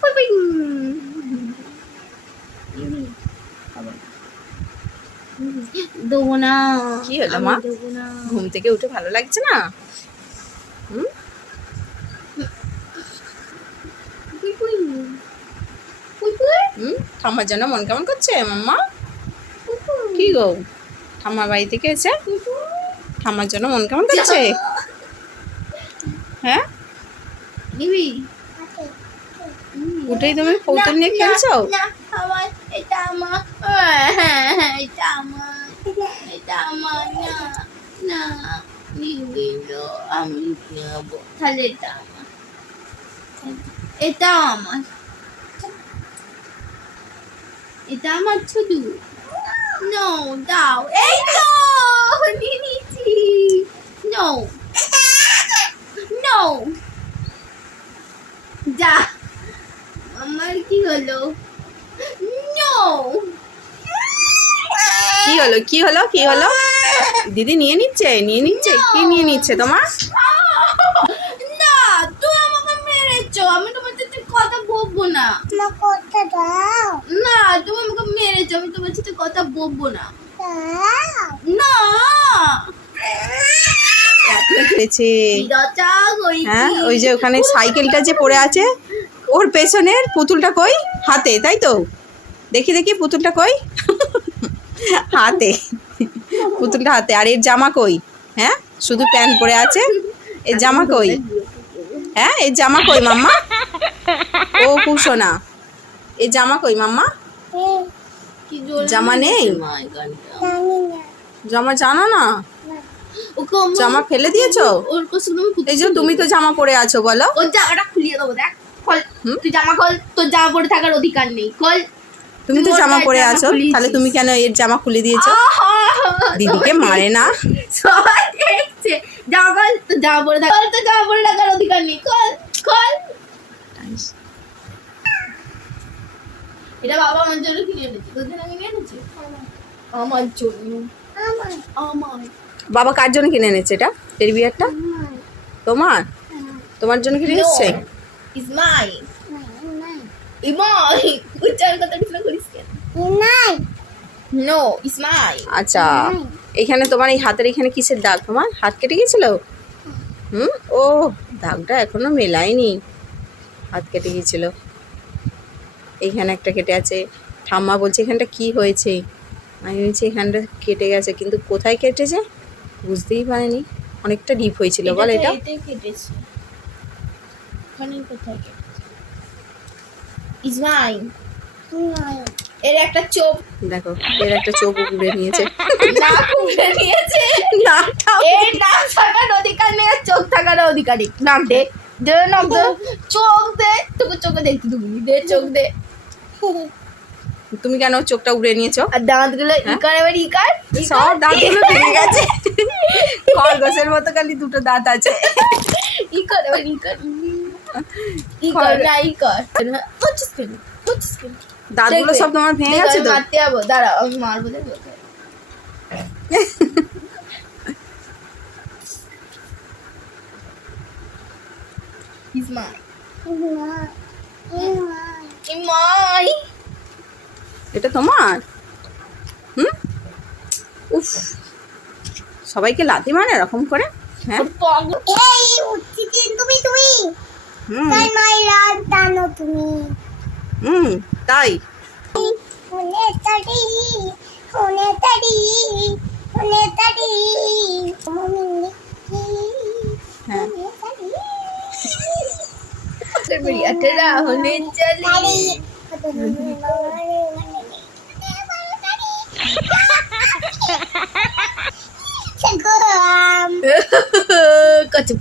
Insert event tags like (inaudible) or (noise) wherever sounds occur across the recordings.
পুই পুই দেবো না কি হলো, মা? ঘুম থেকে উঠে ভালো লাগছে না? হুম? হুম? ঠাম্মার জন্য মন কেমন করছে মাম্মা? কি গো? ঠাম্মার বাড়ি থেকে এসে ঠাম্মার জন্য মন কেমন করছে? (laughs) হ্যাঁ? নিবি। উঠেই তুমি পুতুল নিয়ে খেলছো? এটা আমার এটা না আমি নেব। তাহলে এটা আমার এটা আমার। এটা আমার শুধু। নো দাও, এই তো নিয়ে নিয়েছি নো নো যা আমার কি হলো? নো কি হলো? কি হলো? কি হলো? দিদি নিয়ে নিচ্ছে? নিয়ে নিচ্ছে? কি নিয়ে নিচ্ছে তোমার? না তুই আমাকে মেরেছো। আমি তোমার সাথে কথা বলব না। করতে দাও। না তুমি আমাকে মেরেছো। আমি তোমার সাথে কথা বলব না। না! হ্যাঁ ওই যে ওখানে সাইকেলটা যে পড়ে আছে ওর পেছনের পুতুলটা কই? হাতে তাই তো? দেখি দেখি পুতুলটা কই? হাতে পুতুলটা হাতে। আর এর জামা কই? হ্যাঁ? শুধু প্যান্ট পরে আছে? এর জামা কই? হ্যাঁ? এর জামা কই মাম্মা? ও কুশোনা। এর জামা কই মাম্মা? জামা নেই? জামা জানো না? জামা ফেলে দিয়েছ? এই যে তুমি তো জামা পরে আছো বলো। ওর জামাটা খুলিয়ে দেবো দেখ। খোল তুই জামা খোল তোর জামা পরে থাকার অধিকার নেই খোল। তুমি তো জামা পরে আছো তাহলে তুমি কেন এর জামা খুলে দিয়েছ? দিদিকে মারে না। (laughs) সবাই দেখছে। জামা খোল তো জামা পরে থাকার তো জামা পরে থাকার অধিকার নেই খোল খোল। এটা বাবা আমার জন্য কিনে এনেছে। তোর জন্য কিনে এনেছে? আমার জন্য। আমার। আমার। বাবা কার জন্য কিনে এনেছে এটা? টেরি বিয়ারটা তোমার? তোমার জন্য কিনে এসছে ইজ মাই নাই ইমাই উচ্চারণ কথা ডিসপ্লে করিস কেন? নাই নো ইজ মাই আচ্ছা এখানে তোমার এই হাতের এখানে কিসের দাগ? তোমার হাত কেটে গেছিল হুম? ও দাগটা এখনও মেলায়নি। হাত কেটে গিয়েছিল। এইখানে একটা কেটে আছে। ঠাম্মা বলছে এখানটা কি হয়েছে? আমি বলছি এখানটা কেটে গেছে কিন্তু কোথায় কেটেছে? বুঝতেই পারিনি। অনেকটা ডিপ হয়েছিল বল এটা? ওখানে কোথায় ইজ মাই এর একটা চোখ দেখো এর একটা চোখ উড়ে নিয়েছে। নাক উঠে নিয়েছে। নাকটাও এর নাক থাকার অধিকার নেই চোখ থাকার অধিকার নাক দে দে নাক দে। চোখ দে তোকে চোখে দেখতে তুমি দে চোখ দে। তুমি কেন চোখটা উড়ে নিয়েছো? আর দাঁতগুলো ইকার এবার ইকার? সব দাঁতগুলো ভেঙে গেছে। খরগোশের মতো খালি দুটো দাঁত আছে। ইকার এবার ইকার। ইকার পঁচিশ কেন পঁচিশ কেন দাঁতগুলো সব তোমার ভেঙে গেছে তো? মারতে যাব দাঁড়াও আমি মারবো He's mine. এটা তোমার? হুম? উফ। সবাইকে লাথি মারে এরকম করে? হ্যাঁ? তুমি তুমি তাই মাই রাত টানো তুমি। হুম তাই। ফোনে তাড়ি ফোনে তাড়ি ফোনে তাড়ি মমি হ্যাঁ চলে (laughs) কচু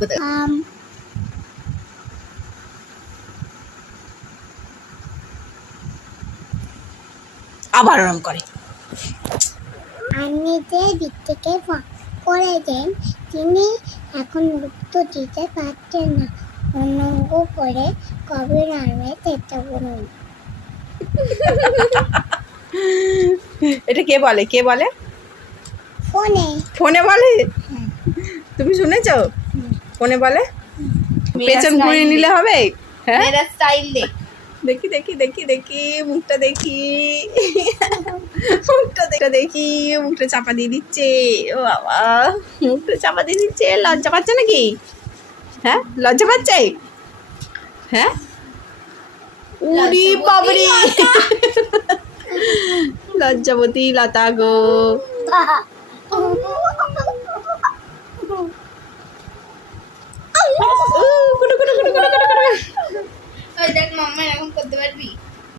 আবার ওরম করে। আপনি যে দিক থেকে করে দেন তিনি এখন দিতে পারছেন না। অনঙ্গ করে কবে চেষ্টা করুন এটা কে বলে? কে বলে? ফোনে। ফোনে বলে? তুমি শুনেছো? ফোনে বলে? পেছন ঘুরিয়ে নিলে হবে? হ্যাঁ? স্টাইল দেখ দেখি দেখি দেখি দেখি মুখটা দেখি। মুখটা দেখে দেখি মুখটা চাপা দিয়ে দিচ্ছে। ও বাবা মুখটা চাপা দিয়ে দিচ্ছে লজ্জা পাচ্ছে নাকি? হ্যাঁ লজ্জা পাচ্ছে? হ্যাঁ? উড়ি বাবরি। লজ্জাবতী লতা গো। দেখ মাম্মা এখন করতে পারবি?